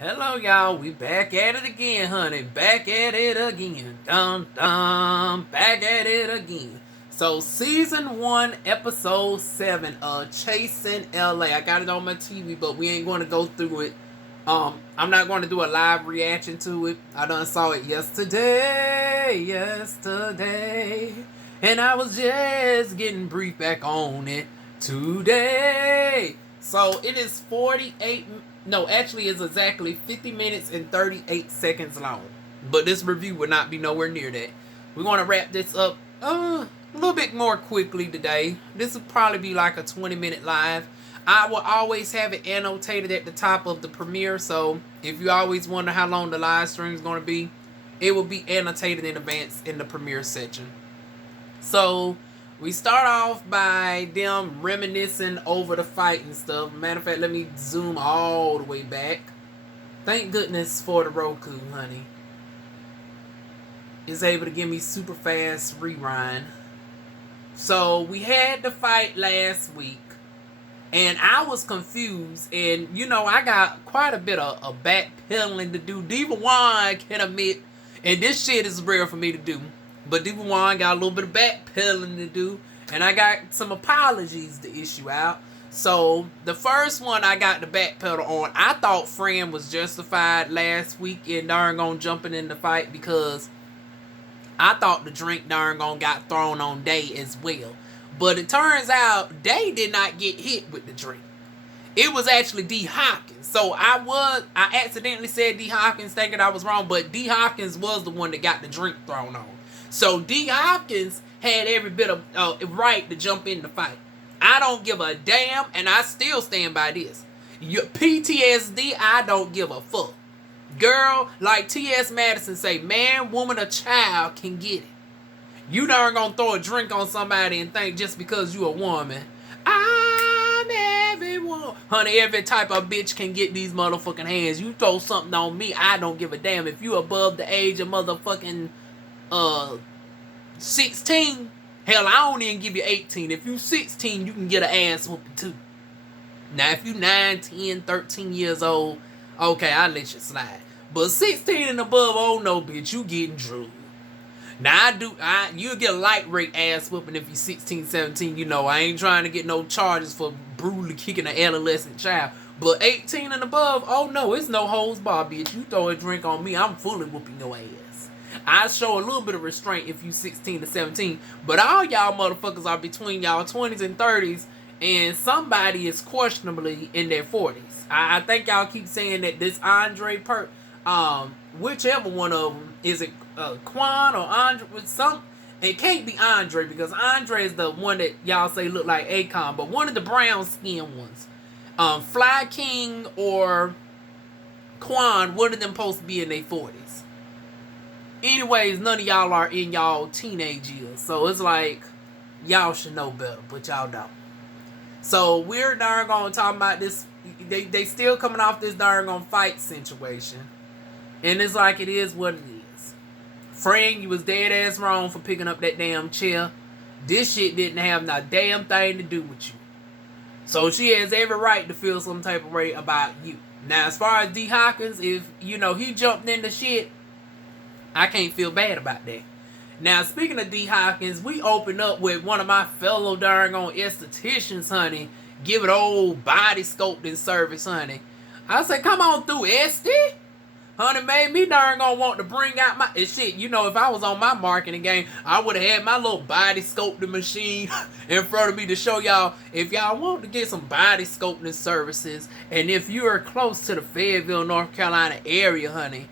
Hello, y'all. We back at it again, honey. Back at it again. Dum dum. Back at it again. So, season 1, episode 7 of Chasing LA. I got it on my TV, but we ain't going to go through it. I'm not going to do a live reaction to it. I done saw it yesterday. And I was just getting brief back on it today. So, it is 48 no, actually, it's exactly 50 minutes and 38 seconds long. But this review will not be nowhere near that. We're going to wrap this up a little bit more quickly today. This will probably be like a 20-minute live. I will always have it annotated at the top of the premiere. So if you always wonder how long the live stream is going to be, it will be annotated in advance in the premiere section. So we start off by them reminiscing over the fight and stuff. Matter of fact, let me zoom all the way back. Thank goodness for the Roku, honey. It's able to give me super fast rewind. So we had the fight last week, and I was confused. And you know, I got quite a bit of backpedaling to do. Diva Wine can admit, and this shit is rare for me to do. But Diva Wine got a little bit of backpedaling to do. And I got some apologies to issue out. So, the first one I got the backpedal on. I thought Fran was justified last week in darn gone jumping in the fight. Because I thought the drink darn gone got thrown on Day as well. But it turns out Day did not get hit with the drink. It was actually D. Hopkins. So I accidentally said D. Hopkins thinking I was wrong. But D. Hopkins was the one that got the drink thrown on. So D. Hopkins had every bit of right to jump in the fight. I don't give a damn, and I still stand by this. Your PTSD, I don't give a fuck. Girl, like T.S. Madison say, man, woman, or child can get it. You darn gonna throw a drink on somebody and think just because you a woman, I'm every woman. Honey, every type of bitch can get these motherfucking hands. You throw something on me, I don't give a damn. If you above the age of motherfucking 16, hell, I don't even give you 18. If you 16, you can get an ass whooping too. Now, if you 9, 10, 13 years old, okay, I'll let you slide. But 16 and above, oh no, bitch, you getting drooled. Now, you'll get a light rate ass whooping if you 16, 17. You know, I ain't trying to get no charges for brutally kicking an adolescent child. But 18 and above, oh no, it's no holds bar, bitch. You throw a drink on me, I'm fully whooping your ass. I show a little bit of restraint if you 16 to 17, but all y'all motherfuckers are between y'all 20s and 30s, and somebody is questionably in their 40s. I think y'all keep saying that this Andre whichever one of them, is it Quan or Andre? It can't be Andre because Andre is the one that y'all say look like Akon, but one of the brown skin ones. Fly King or Quan, one of them supposed to be in their 40s. Anyways, none of y'all are in y'all teenage years. So it's like, y'all should know better, but y'all don't. So we're darn gonna talk about this. They still coming off this darn gonna fight situation. And it's like it is what it is. Fran, you was dead ass wrong for picking up that damn chair. This shit didn't have no damn thing to do with you. So she has every right to feel some type of way about you. Now, as far as D. Hopkins, if, you know, he jumped into shit, I can't feel bad about that. Now, speaking of D. Hopkins, we open up with one of my fellow darn on estheticians, honey. Give it old body sculpting service, honey. I say, come on through, Esty. Honey, made me darn gonna want to bring out my shit. You know, if I was on my marketing game, I would have had my little body sculpting machine in front of me to show y'all. If y'all want to get some body sculpting services, and if you are close to the Fayetteville, North Carolina area, honey,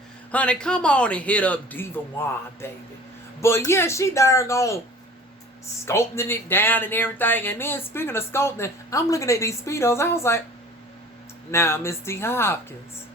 come on and hit up Diva Wine, baby. But yeah, she darn gone sculpting it down and everything. And then speaking of sculpting, I'm looking at these Speedos. I was like, now, Miss D. Hopkins.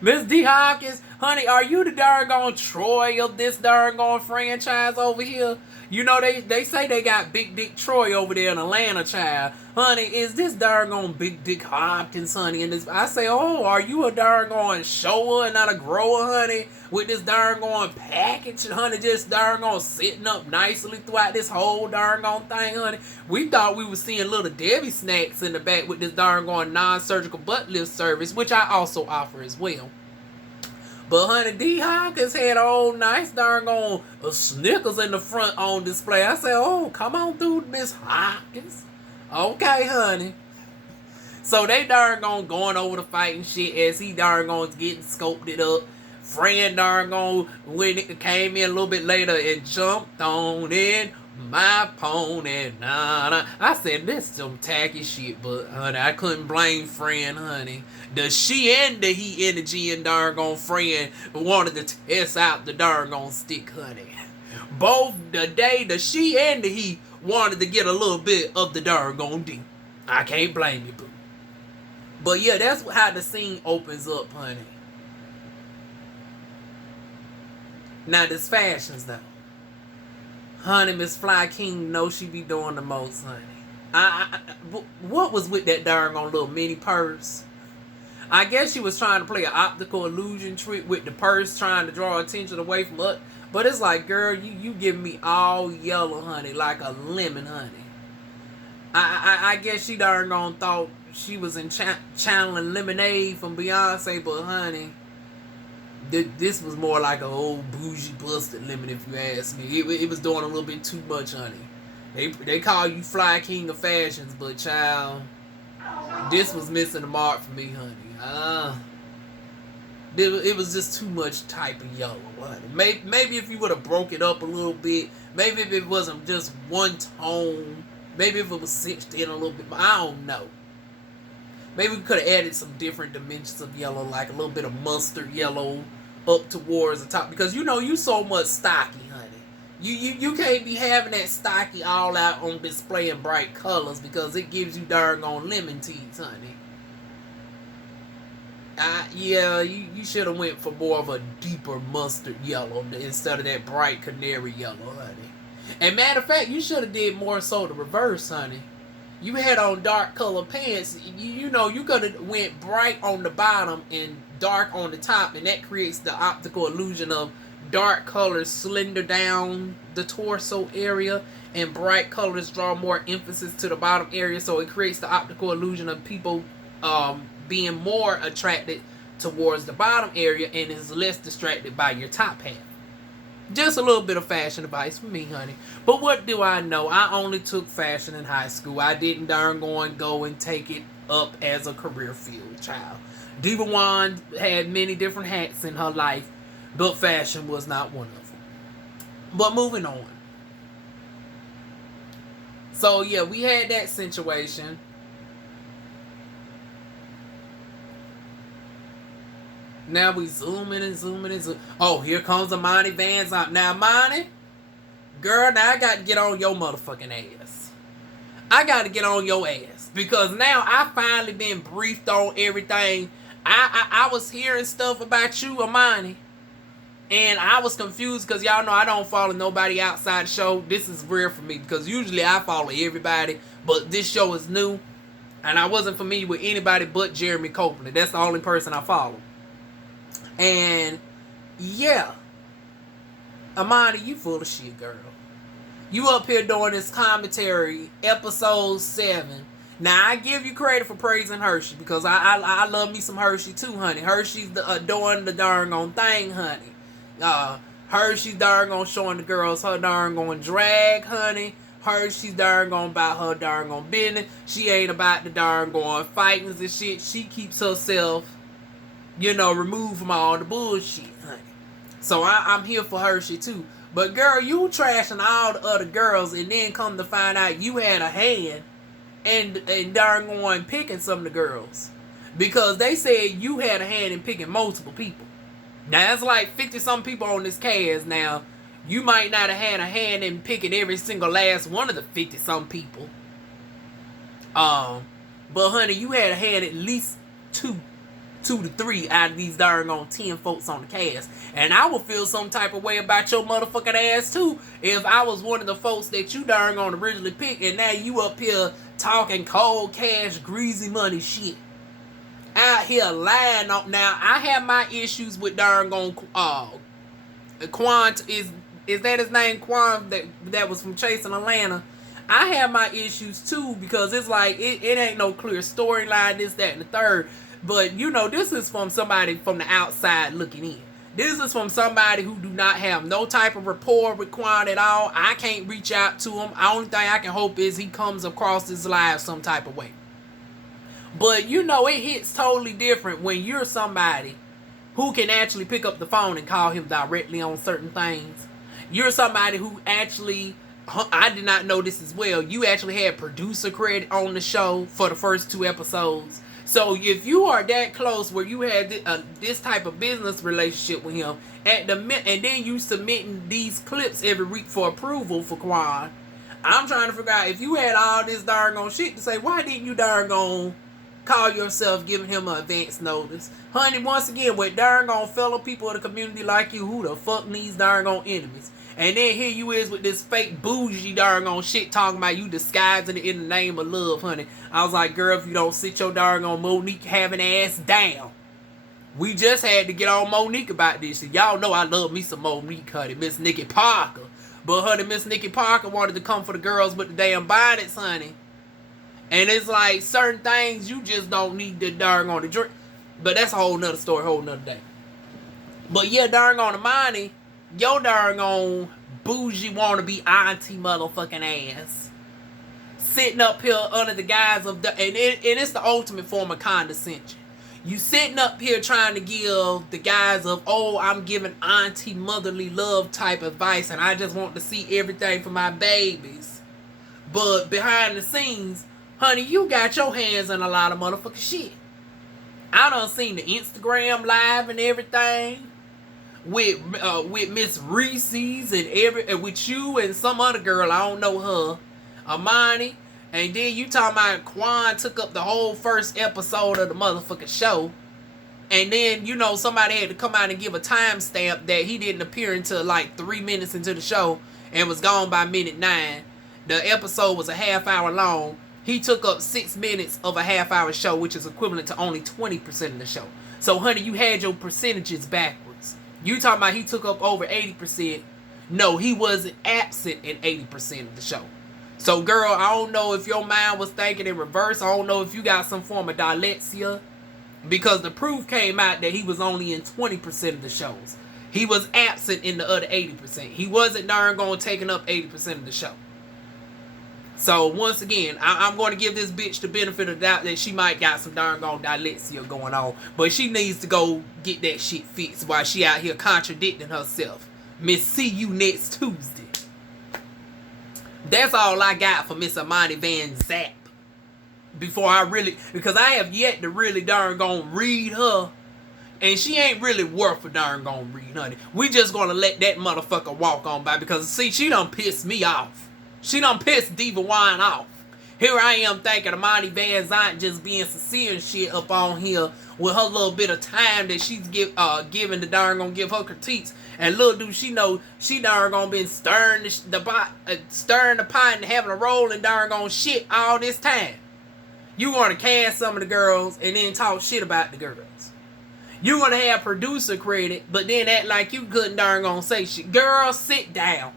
Miss D. Hopkins, honey, are you the darn gone Troy of this darn gone franchise over here? You know, they say they got Big Dick Troy over there in Atlanta, child. Honey, is this darn gone Big Dick Hopkins, honey? And this, I say, oh, are you a darn gone shower and not a grower, honey? With this darn gone package, honey, just darn gone sitting up nicely throughout this whole darn gone thing, honey. We thought we were seeing little Debbie snacks in the back with this darn gone non-surgical butt lift service, which I also offer as well. But honey, D Hawkins had a old nice darn on a Snickers in the front on display. I said, oh, come on through, Miss Hawkins. Okay, honey. So they darn going over the fight and shit as he darn getting scoped it up. Friend darn when it came in a little bit later and jumped on in my pony. Nah. I said this some tacky shit, but honey, I couldn't blame Friend, honey. The she and the he energy and darn Friend wanted to test out the darn stick, honey. Both the she and the he wanted to get a little bit of the darn D. I can't blame you, boo. But yeah, that's how the scene opens up, honey. Now, this fashions, though. Honey, Miss Fly King knows she be doing the most, honey. What was with that darn little mini purse? I guess she was trying to play an optical illusion trick with the purse, trying to draw attention away from us. But it's like, girl, you give me all yellow, honey, like a lemon, honey. I guess she darn thought she was in channeling Lemonade from Beyonce, but honey, this was more like an old bougie busted lemon, if you ask me. It was doing a little bit too much, honey. They call you Fly King of Fashions, but child, this was missing the mark for me, honey. It was just too much type of yellow, honey. Maybe if you would have broke it up a little bit, maybe if it wasn't just one tone, maybe if it was cinched in a little bit, but I don't know. Maybe we could have added some different dimensions of yellow, like a little bit of mustard yellow up towards the top. Because you so much stocky, honey. You can't be having that stocky all out on display in bright colors because it gives you darn on lemon teas, honey. Yeah, you should have went for more of a deeper mustard yellow instead of that bright canary yellow, honey. And matter of fact, you should have did more so the reverse, honey. You had on dark color pants. You could have went bright on the bottom and dark on the top, and that creates the optical illusion of dark colors slender down the torso area, and bright colors draw more emphasis to the bottom area. So it creates the optical illusion of people being more attracted towards the bottom area and is less distracted by your top half. Just a little bit of fashion advice for me, honey. But what do I know? I only took fashion in high school. I didn't darn go and take it up as a career field, child. Diva Wand had many different hats in her life, but fashion was not one of them. But moving on. So yeah, we had that situation. Now we zooming and zooming and zooming. Oh, here comes Imani Van Zant. Now, Imani, girl, now I got to get on your motherfucking ass. I got to get on your ass. Because now I finally been briefed on everything. I was hearing stuff about you, Imani. And I was confused because y'all know I don't follow nobody outside the show. This is rare for me because usually I follow everybody. But this show is new. And I wasn't familiar with anybody but Jeremy Copeland. That's the only person I follow. And yeah, Imani, you full of shit, girl. You up here doing this commentary, episode 7. Now I give you credit for praising Hershey because I love me some Hershey too, honey. Hershey's doing the darn on thing, honey. Hershey's darn on showing the girls her darn on drag, honey. Hershey's darn on about her darn on business. She ain't about the darn on fightings and shit. She keeps herself, removed from all the bullshit, honey. So I'm here for Hershey too. But girl, you trashing all the other girls and then come to find out you had a hand and darn on picking some of the girls. Because they said you had a hand in picking multiple people. Now that's like 50 some people on this cast. Now you might not have had a hand in picking every single last one of the 50 some people. But honey, you had a hand at least 2 to 3 out of these darn on 10 folks on the cast. And I would feel some type of way about your motherfucking ass too if I was one of the folks that you darn on originally picked and now you up here talking cold cash greasy money shit. Out here lying on. Now I have my issues with darn on Quan. Is that his name? Quan that was from Chasing Atlanta. I have my issues too because it's like it ain't no clear storyline, this, that, and the third. But, this is from somebody from the outside looking in. This is from somebody who do not have no type of rapport with Quan at all. I can't reach out to him. The only thing I can hope is he comes across this live some type of way. But you know, it hits totally different when you're somebody who can actually pick up the phone and call him directly on certain things. You're somebody who actually, I did not know this as well, you actually had producer credit on the show for the first 2 episodes. So if you are that close where you had this type of business relationship with him, and then you submitting these clips every week for approval for Quan, I'm trying to figure out, if you had all this darn on shit to say, why didn't you darn on call yourself giving him an advance notice? Honey, once again, with darn on fellow people in the community like you, who the fuck needs darn on enemies? And then here you is with this fake bougie darn on shit talking about you disguising it in the name of love, honey. I was like, girl, if you don't sit your darn on Monique having ass down. We just had to get on Monique about this. And y'all know I love me some Monique, honey. Miss Nikki Parker. But honey, Miss Nikki Parker wanted to come for the girls with the damn bonnets, honey. And it's like certain things you just don't need to darn on the drink. But that's a whole nother story, whole nother day. But yeah, darn on the money, your darn on bougie wannabe auntie motherfucking ass sitting up here under the guise of and it's the ultimate form of condescension. You sitting up here trying to give the guise of, oh, I'm giving auntie motherly love type advice and I just want to see everything for my babies. But behind the scenes, honey, you got your hands in a lot of motherfucking shit. I done seen the Instagram live and everything with Miss Reese's and with you and some other girl, I don't know her, Amani. And then you talking about Quan took up the whole first episode of the motherfucking show. And then, you know, somebody had to come out and give a timestamp that he didn't appear until like 3 minutes into the show and was gone by minute 9. The episode was a half hour long. He took up 6 minutes of a half hour show, which is equivalent to only 20% of the show. So, honey, you had your percentages backwards. You talking about he took up over 80%. No, he wasn't absent in 80% of the show. So, girl, I don't know if your mind was thinking in reverse. I don't know if you got some form of dyslexia. Because the proof came out that he was only in 20% of the shows. He was absent in the other 80%. He wasn't darn going taking up 80% of the show. So, once again, I'm going to give this bitch the benefit of the doubt that she might got some darn gone dyslexia going on. But she needs to go get that shit fixed while she out here contradicting herself. Miss, see you next Tuesday. That's all I got for Miss Amani Van Zap. Before I really, because I have yet to really darn gone read her. And she ain't really worth a darn gone read, honey. We just gonna let that motherfucker walk on by. Because, see, she done pissed me off. She done pissed Diva Wine off. Here I am thinking Amani Van Zant just being sincere and shit up on here with her little bit of time that she's giving to darn gonna give her critiques. And little do she know, she darn gonna been stirring the pot and having a roll and darn gonna shit all this time. You want to cast some of the girls and then talk shit about the girls. You want to have producer credit, but then act like you couldn't darn gonna say shit. Girl, sit down.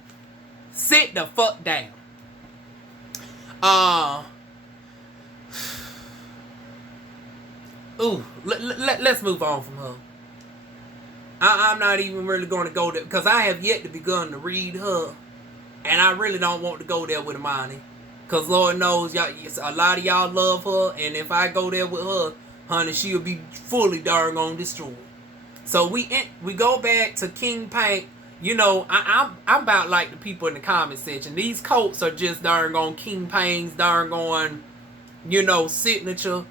Sit the fuck down. Let's move on from her. I'm not even really going to go there because I have yet to begun to read her, and I really don't want to go there with Amani, because Lord knows y'all, a lot of y'all love her, and if I go there with her, honey, she'll be fully darn gonna destroyed. So we go back to King Paint. You know, I'm about like the people in the comment section. These coats are just darn gone King Pain's darn gone, you know, signature.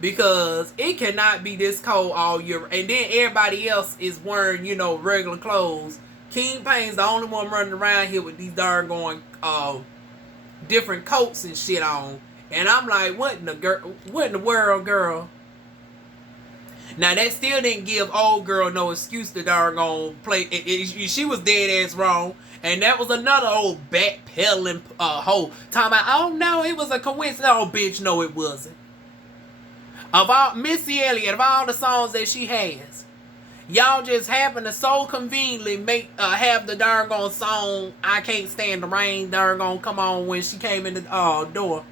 Because it cannot be this cold all year. And then everybody else is wearing, you know, regular clothes. King Pain's the only one running around here with these darn going different coats and shit on. And I'm like, what in the world, girl? Now, that still didn't give old girl no excuse to darn gone play. She was dead ass wrong. And that was another old backpedaling hoe. Talking about, oh no, it was a coincidence. Oh, bitch, no, it wasn't. Of all Missy Elliott, of all the songs that she has, y'all just happen to so conveniently have the darn gone song "I Can't Stand the Rain" darn gone come on when she came in the door.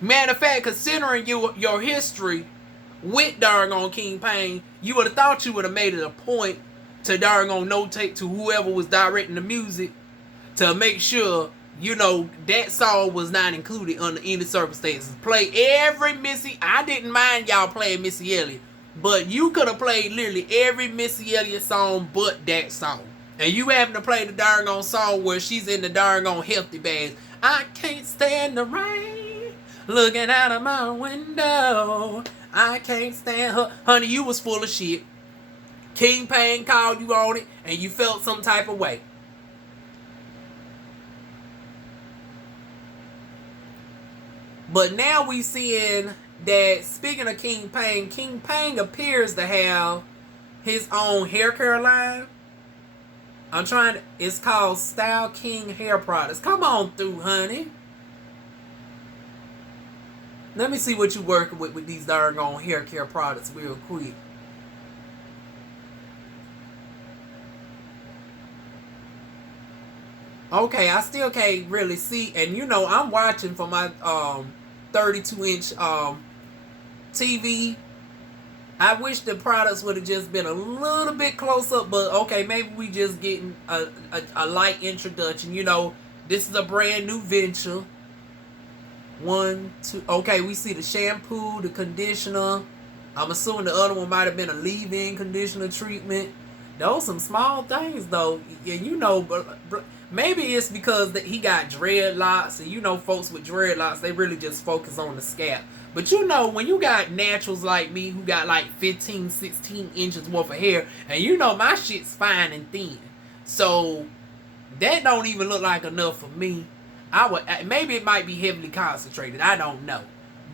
Matter of fact, considering your history with darn gone King Pain, you would have thought you would have made it a point to darn on notate to whoever was directing the music to make sure, you know, that song was not included under any circumstances. Play every Missy. I didn't mind y'all playing Missy Elliott, but you could have played literally every Missy Elliott song but that song. And you having to play the darn on song where she's in the darn on Healthy Bags. I can't stand the rain looking out of my window. I can't stand her. Honey, you was full of shit. King Pain called you on it and you felt some type of way. But now we seeing that, speaking of King Pain appears to have his own hair care line. It's called Style King Hair Products. Come on through, honey. Let me see what you working with these darn on hair care products real quick. Okay, I still can't really see. And you know, I'm watching for my 32-inch TV. I wish the products would have just been a little bit close up, but okay, maybe we just getting a light introduction. You know, this is a brand new venture. 1, 2. Okay, we see the shampoo, the conditioner. I'm assuming the other one might have been a leave-in conditioner treatment. Those some small things though. Yeah, you know, but maybe it's because he got dreadlocks, and you know, folks with dreadlocks, they really just focus on the scalp. But you know, when you got naturals like me who got like 15, 16 inches worth of hair, and you know my shit's fine and thin, so that don't even look like enough for me. Maybe it might be heavily concentrated. I don't know.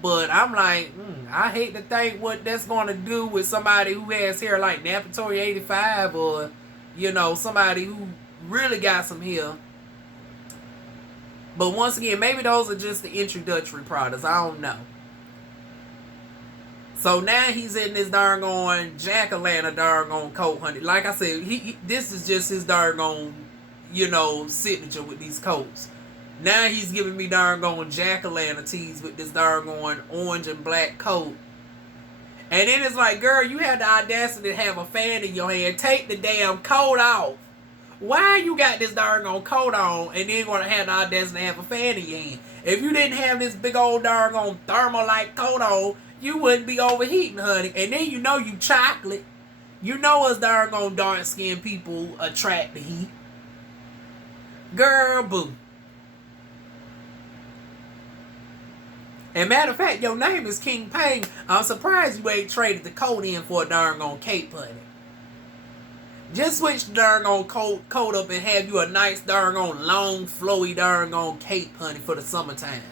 But I'm like, I hate to think what that's going to do with somebody who has hair like Napatory 85, or, you know, somebody who really got some hair. But once again, maybe those are just the introductory products. I don't know. So now he's in this darn Jack-o'-lantern darn coat, honey. Like I said, this is just his darn, you know, signature with these coats. Now he's giving me darn Jack-o'-lantern tees with this darn orange and black coat. And then it's like, girl, you had the audacity to have a fan in your hand. Take the damn coat off. Why you got this darn coat on and then gonna have the audacity to have a fan in your hand? If you didn't have this big old darn thermal-like coat on, you wouldn't be overheating, honey. And then you know you chocolate. You know us darn dark-skinned people attract the heat. Girl, boo. And matter of fact, your name is King Pain. I'm surprised you ain't traded the coat in for a darn cape, honey. Just switch the darn coat up and have you a nice darn long, flowy darn cape, honey, for the summertime.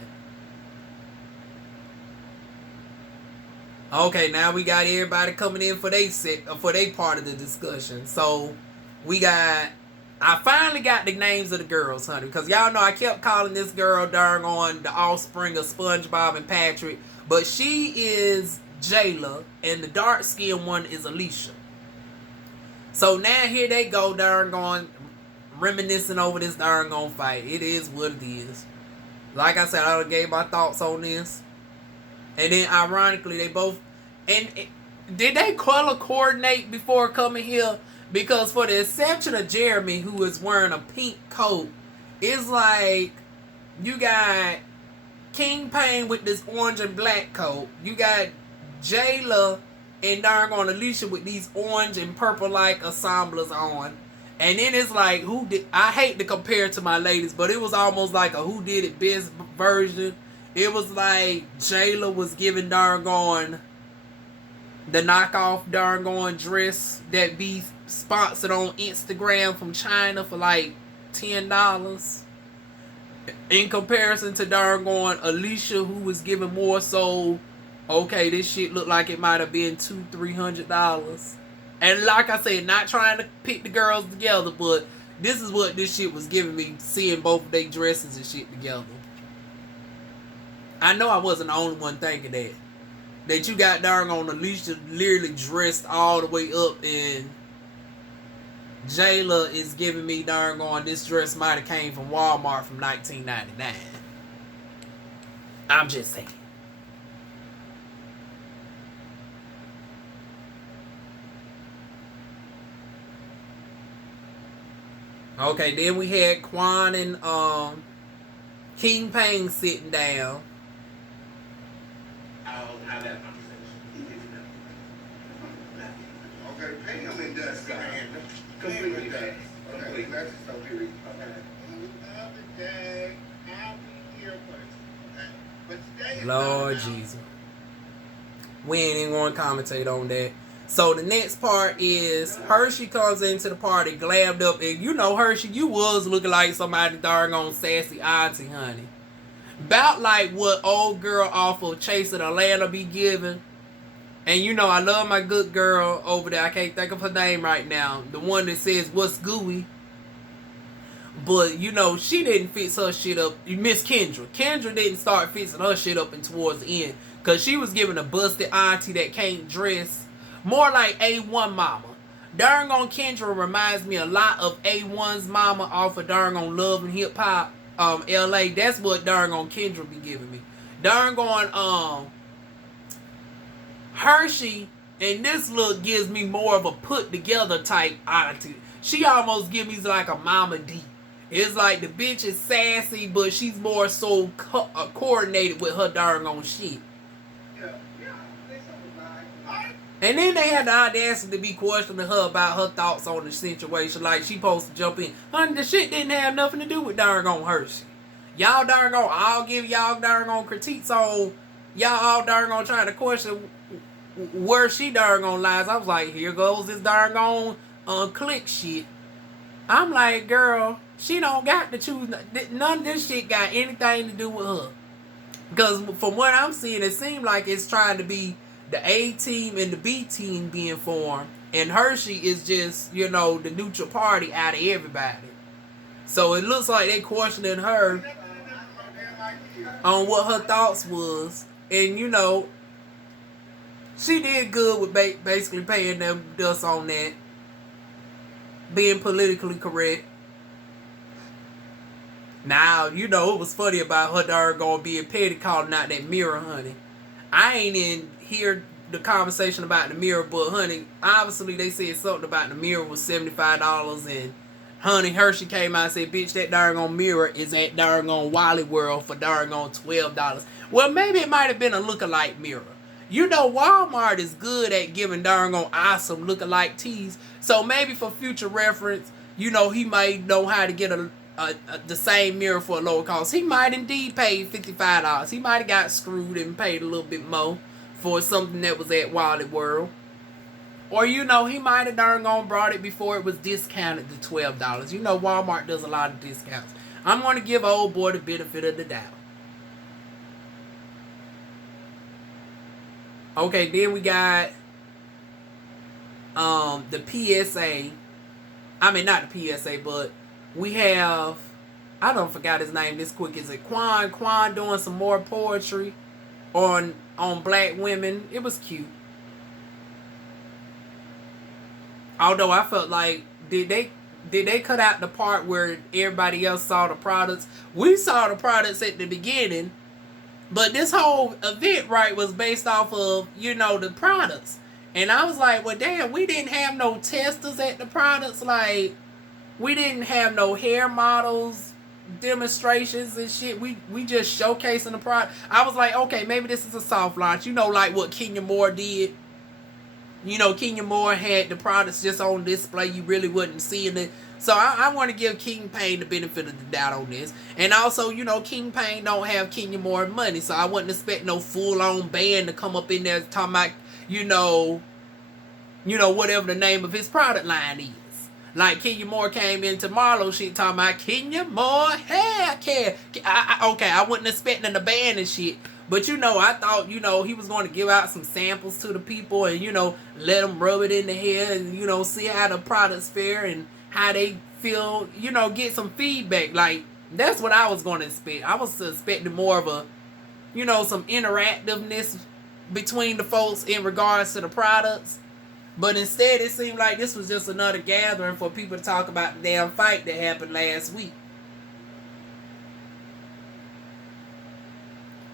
Okay, now we got everybody coming in for their part of the discussion. So I finally got the names of the girls, honey, because y'all know I kept calling this girl darn the offspring of SpongeBob and Patrick, but she is Jayla, and the dark skinned one is Alicia. So now here they go darn reminiscing over this darn fight. It is what it is. Like I said, I gave my thoughts on this. And then ironically, they both, and did they color coordinate before coming here? Because for the exception of Jeremy, who is wearing a pink coat, it's like you got King Pain with this orange and black coat. You got Jayla and darn Alicia with these orange and purple like ensembles on. And then it's like, I hate to compare it to my ladies, but it was almost like a who did it best version. It was like Jayla was giving darn the knockoff darn dress that be sponsored on Instagram from China for like $10. In comparison to darn Alicia, who was giving more so, okay, this shit looked like it might have been $200-$300. And like I said, not trying to pick the girls together, but this is what this shit was giving me, seeing both of their dresses and shit together. I know I wasn't the only one thinking that. That you got darn Alicia literally dressed all the way up, and Jayla is giving me darn this dress might have came from Walmart from 1999. I'm just saying. Okay, then we had Quan and King Payne sitting down. I'll have that conversation. Okay, Pam and Dust. Completely Dust. Okay, that's so period. Okay. The other day, I'll be here first. Okay. But today, Lord Jesus. We ain't even going to commentate on that. So the next part is Hershey comes into the party glammed up. And you know, Hershey, you was looking like somebody doggone sassy auntie, honey. About like what old girl off of Chasing Atlanta be giving. And you know, I love my good girl over there. I can't think of her name right now. The one that says, what's gooey? But, you know, she didn't fix her shit up. Miss Kendra. Kendra didn't start fixing her shit up and towards the end. Because she was giving a busted auntie that can't dress. More like A1 mama. Darn on Kendra reminds me a lot of A1's mama off of Darn on Love and Hip Hop LA. That's what darn on Kendra be giving me. Darn on Hershey and this look gives me more of a put together type auntie. She almost gives me like a Mama D. It's like the bitch is sassy, but she's more so coordinated with her darn on shit. And then they had the audacity to be questioning her about her thoughts on the situation. Like she supposed to jump in. Honey, the shit didn't have nothing to do with darn on Hershey. Y'all darn on, I'll give y'all darn on critiques on y'all all darn on trying to question where she darn on lies. I was like, here goes this darn on click shit. I'm like, girl, she don't got to choose. None of this shit got anything to do with her. Because from what I'm seeing, it seemed like it's trying to be the A team and the B team being formed. And Hershey is just, you know, the neutral party out of everybody. So it looks like they questioning her on what her thoughts was. And, you know, she did good with basically paying them dust on that. Being politically correct. Now, you know, it was funny about her darn gonna being petty calling out that mirror, honey. I ain't in hear the conversation about the mirror, but honey, obviously they said something about the mirror was $75 and honey, Hershey came out and said, bitch, that darn on mirror is at darn on Wally World for darn on $12. Well, maybe it might have been a lookalike mirror. You know, Walmart is good at giving darn on awesome lookalike tees. So maybe for future reference, you know, he might know how to get the same mirror for a lower cost. He might indeed pay $55. He might have got screwed and paid a little bit more for something that was at Wally World. Or, you know, he might have darn on brought it before it was discounted to $12. You know, Walmart does a lot of discounts. I'm going to give old boy the benefit of the doubt. Okay, then we got the PSA. I mean, not the PSA, but we have, I don't forgot his name this quick. Is it Quan? Quan doing some more poetry on black women. It was cute. Although I felt like, did they cut out the part where everybody else saw the products? We saw the products at the beginning. But this whole event, right, was based off of, you know, the products. And I was like, well, damn, we didn't have no testers at the products. Like, we didn't have no hair models, demonstrations and shit. We just showcasing the product. I was like, okay, maybe this is a soft launch. You know, like what Kenya Moore did. You know, Kenya Moore had the products just on display. You really wasn't seeing it. So I want to give King Payne the benefit of the doubt on this. And also, you know, King Payne don't have Kenya Moore money. So I wouldn't expect no full-on band to come up in there talking about, you know, whatever the name of his product line is. Like Kenya Moore came into Marlo shit talking about Kenya Moore hair care. Okay, I wasn't expecting the band and shit. But, you know, I thought, you know, he was going to give out some samples to the people and, you know, let them rub it in the hair and, you know, see how the products fare and how they feel, you know, get some feedback. Like, that's what I was going to expect. I was expecting more of a, you know, some interactiveness between the folks in regards to the products. But instead, it seemed like this was just another gathering for people to talk about the damn fight that happened last week.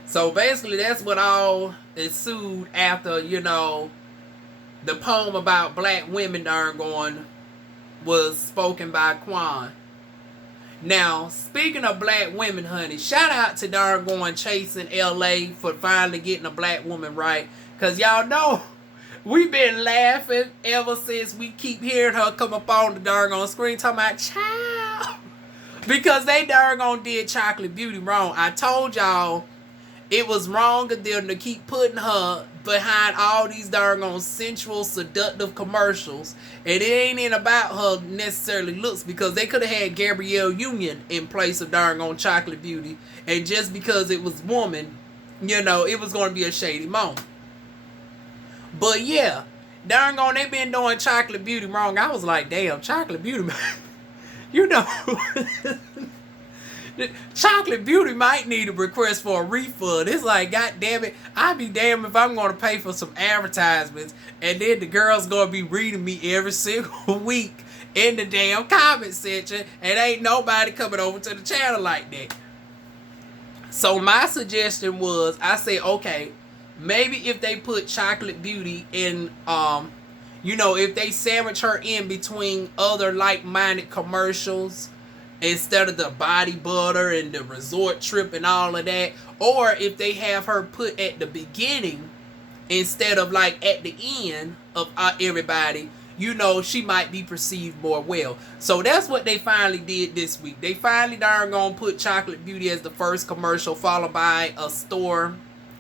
So basically, that's what all ensued after, you know, the poem about black women darn going was spoken by Quan. Now, speaking of black women, honey, shout out to darn Chasing LA for finally getting a black woman right. Because y'all know, we've been laughing ever since we keep hearing her come up on the darn screen talking about child. Because they darn did Chocolate Beauty wrong. I told y'all it was wrong of them to keep putting her behind all these darn sensual, seductive commercials. And it ain't even about her necessarily looks, because they could have had Gabrielle Union in place of darn Chocolate Beauty. And just because it was woman, you know, it was going to be a shady moment. But yeah, darn they been doing Chocolate Beauty wrong. I was like, damn, Chocolate Beauty, you know. Chocolate Beauty might need a request for a refund. It's like, god damn it, I'd be damned if I'm going to pay for some advertisements and then the girl's going to be reading me every single week in the damn comment section and ain't nobody coming over to the channel like that. So my suggestion was, I said, okay, maybe if they put Chocolate Beauty in, you know, if they sandwich her in between other like-minded commercials, instead of the body butter and the resort trip and all of that, or if they have her put at the beginning instead of like at the end of everybody, you know, she might be perceived more well. So that's what they finally did this week. They finally darn gonna put Chocolate Beauty as the first commercial, followed by a store.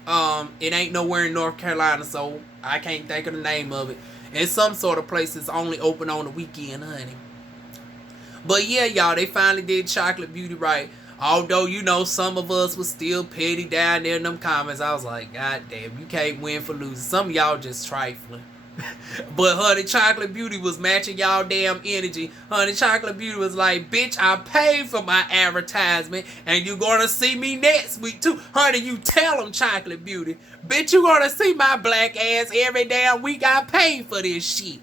It ain't nowhere in North Carolina, so I can't think of the name of it. And some sort of place that's only open on the weekend, honey. But yeah, y'all, they finally did Chocolate Beauty right. Although, you know, some of us was still petty down there in them comments. I was like, god damn, you can't win for losing. Some of y'all just trifling. But honey, Chocolate Beauty was matching y'all damn energy. Honey, Chocolate Beauty was like, bitch, I paid for my advertisement and you gonna see me next week too. Honey, you tell them, Chocolate Beauty, bitch, you gonna see my black ass every damn week. I paid for this shit.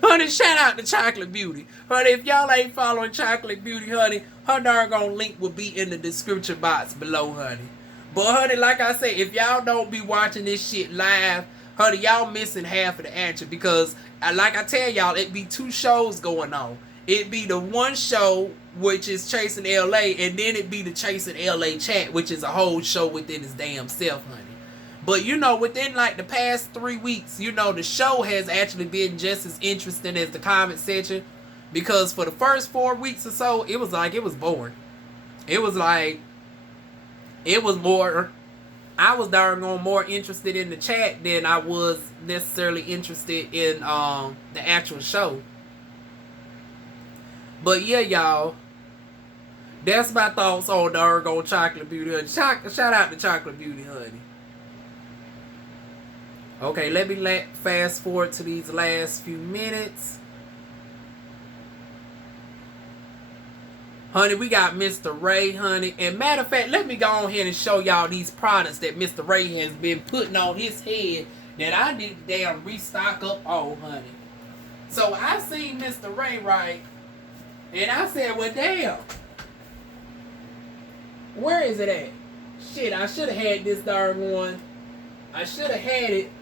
Honey, shout out to Chocolate Beauty. Honey, if y'all ain't following Chocolate Beauty, honey, her darn link will be in the description box below, honey. But honey, like I said, if y'all don't be watching this shit live, honey, y'all missing half of the action. Because, like I tell y'all, it be 2 shows going on. It be the one show, which is Chasing LA, and then it be the Chasing LA chat, which is a whole show within its damn self, honey. But, you know, within, like, the past 3 weeks, you know, the show has actually been just as interesting as the comment section. Because for the first 4 weeks or so, it was like, it was boring. It was like, it was more, I was darn more interested in the chat than I was necessarily interested in the actual show. But, yeah, y'all. That's my thoughts on darn Chocolate Beauty, honey. Shout out to Chocolate Beauty, honey. Okay, let me fast forward to these last few minutes. Honey, we got Mr. Ray, honey. And matter of fact, let me go on here and show y'all these products that Mr. Ray has been putting on his head that I need to damn restock up on, honey. So I seen Mr. Ray, right? And I said, well, damn. Where is it at? Shit, I should have had this darn one. I should have had it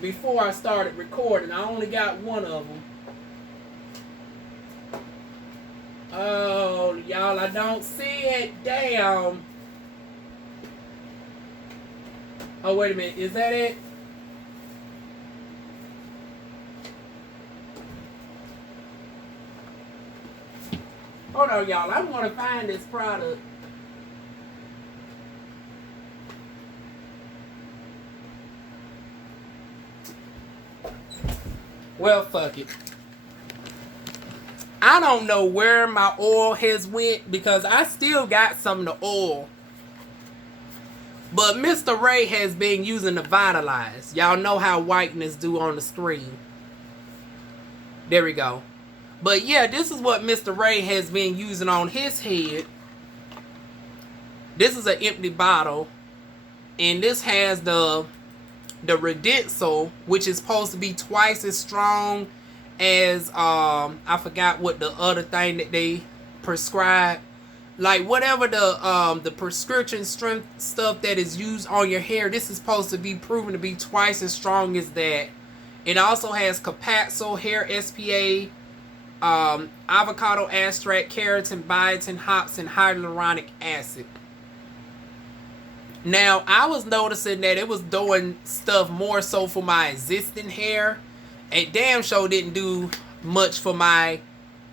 before I started recording. I only got one of them. Oh, y'all, I don't see it. Damn. Oh, wait a minute. Is that it? Hold on, y'all. I want to find this product. Well, fuck it. I don't know where my oil has went because I still got some of the oil. But Mr. Ray has been using the Vitalize. Y'all know how whiteness do on the screen. There we go. But yeah, this is what Mr. Ray has been using on his head. This is an empty bottle. And this has the Redensol, which is supposed to be twice as strong as I forgot what the other thing that they prescribe, like whatever the prescription strength stuff that is used on your hair. This is supposed to be proven to be twice as strong as that. It also has Capatsul Hair SPA avocado extract, keratin, biotin, hops, and hyaluronic acid. Now, I was noticing that it was doing stuff more so for my existing hair. And damn sure didn't do much for my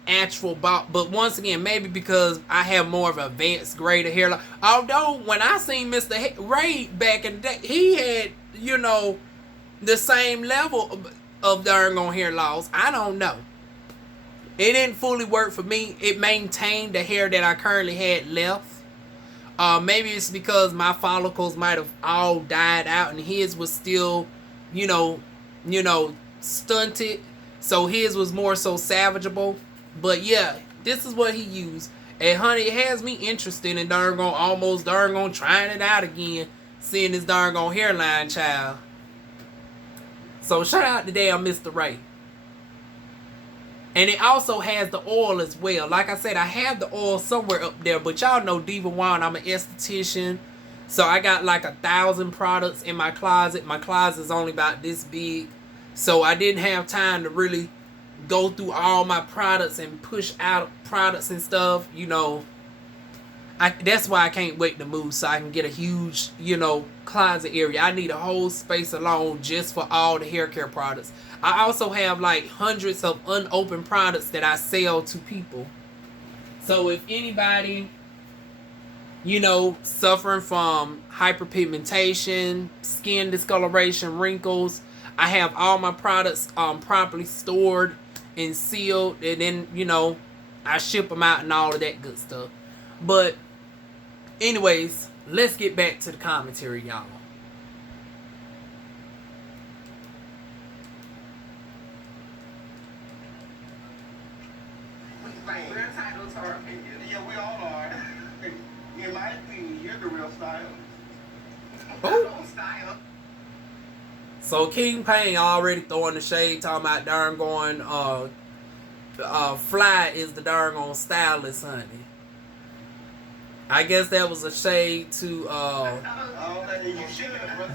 actual bald. But once again, maybe because I have more of an advanced grade of hair. Although, when I seen Mr. Ray back in the day, he had, you know, the same level of darn on hair loss. I don't know. It didn't fully work for me. It maintained the hair that I currently had left. Maybe it's because my follicles might have all died out and his was still, you know, stunted. So his was more so salvageable. But yeah, this is what he used. And honey, it has me interested in almost trying it out again. Seeing this hairline, child. So shout out to damn Mr. Ray. And it also has the oil as well. Like I said, I have the oil somewhere up there. But y'all know Diva Wand, I'm an esthetician. So I got like 1,000 products in my closet. My closet is only about this big. So I didn't have time to really go through all my products and push out products and stuff. You know, that's why I can't wait to move so I can get a huge, you know, closet area. I need a whole space alone just for all the hair care products. I also have like hundreds of unopened products that I sell to people. So if anybody, you know, suffering from hyperpigmentation, skin discoloration, wrinkles, I have all my products properly stored and sealed, and then, you know, I ship them out and all of that good stuff. But anyways, let's get back to the commentary, y'all. Yeah, we all are. In my opinion, you're the real style. Oh. So King Payne already throwing the shade, talking about darn going, Fly is the darn on stylist, honey. I guess that was a shade to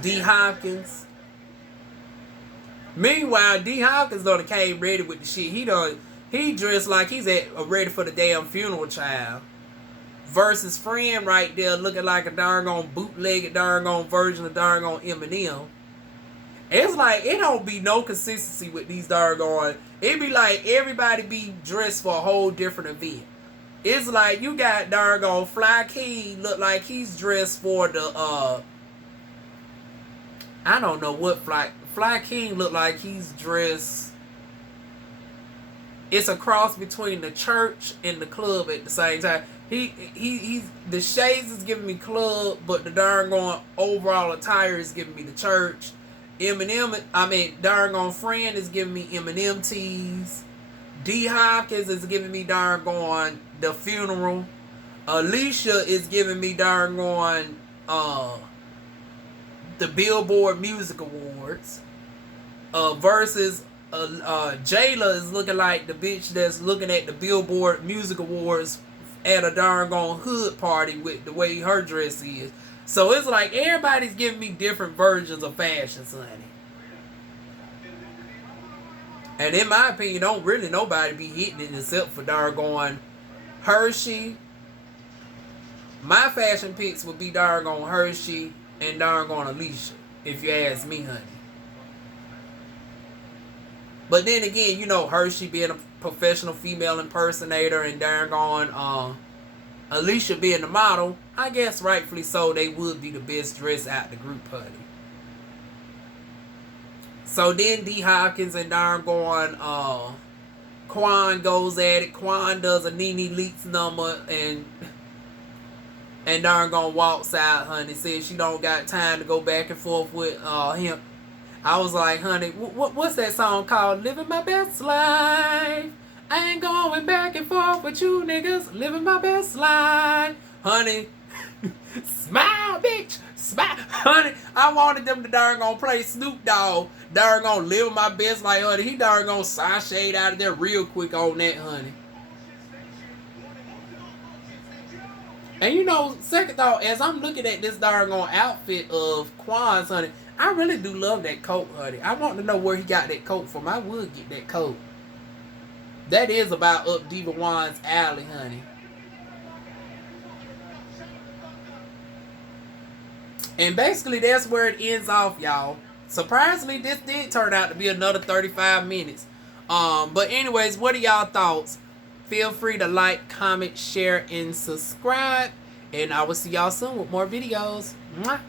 D. Hopkins. Meanwhile, D. Hopkins done came ready with the shit. He dressed like he's ready for the damn funeral, child. Versus Friend right there looking like a darn on bootlegged darn on version of darn on Eminem. It's like, it don't be no consistency with these darn on. It be like everybody be dressed for a whole different event. It's like you got darn on Fly King look like he's dressed for the I don't know what Fly King look like he's dressed. It's a cross between the church and the club at the same time. He's the shades is giving me club, but the darn on overall attire is giving me the church. Darn on Friend is giving me Eminem tees. D. Hopkins is giving me darn on the funeral. Alicia is giving me darn on the Billboard Music Awards. Versus Jayla is looking like the bitch that's looking at the Billboard Music Awards at a darn on hood party with the way her dress is. So it's like everybody's giving me different versions of fashion, honey. And in my opinion, don't really nobody be hitting it except for darn Hershey. My fashion picks would be darn Hershey and darn Alicia, if you ask me, honey. But then again, you know, Hershey being a professional female impersonator and darn Alicia being the model, I guess rightfully so, they would be the best dressed out the group, honey. So then D. Hopkins and darn Quan goes at it. Quan does a Nene Leakes number and darn walks out, honey. Says she don't got time to go back and forth with him. I was like, honey, what's that song called? Living my best life. I ain't going back and forth with you niggas. Living my best life. Honey, smile, bitch. Smile. Honey, I wanted them to darn play Snoop Dogg. Darn live my best life, honey. He darn sashay out of there real quick on that, honey. And you know, second thought, as I'm looking at this darn outfit of Quan's, honey, I really do love that coat, honey. I want to know where he got that coat from. I would get that coat. That is about up Diva Wan's alley, honey. And basically, that's where it ends off, y'all. Surprisingly, this did turn out to be another 35 minutes. But anyways, what are y'all thoughts? Feel free to like, comment, share, and subscribe. And I will see y'all soon with more videos. Mwah.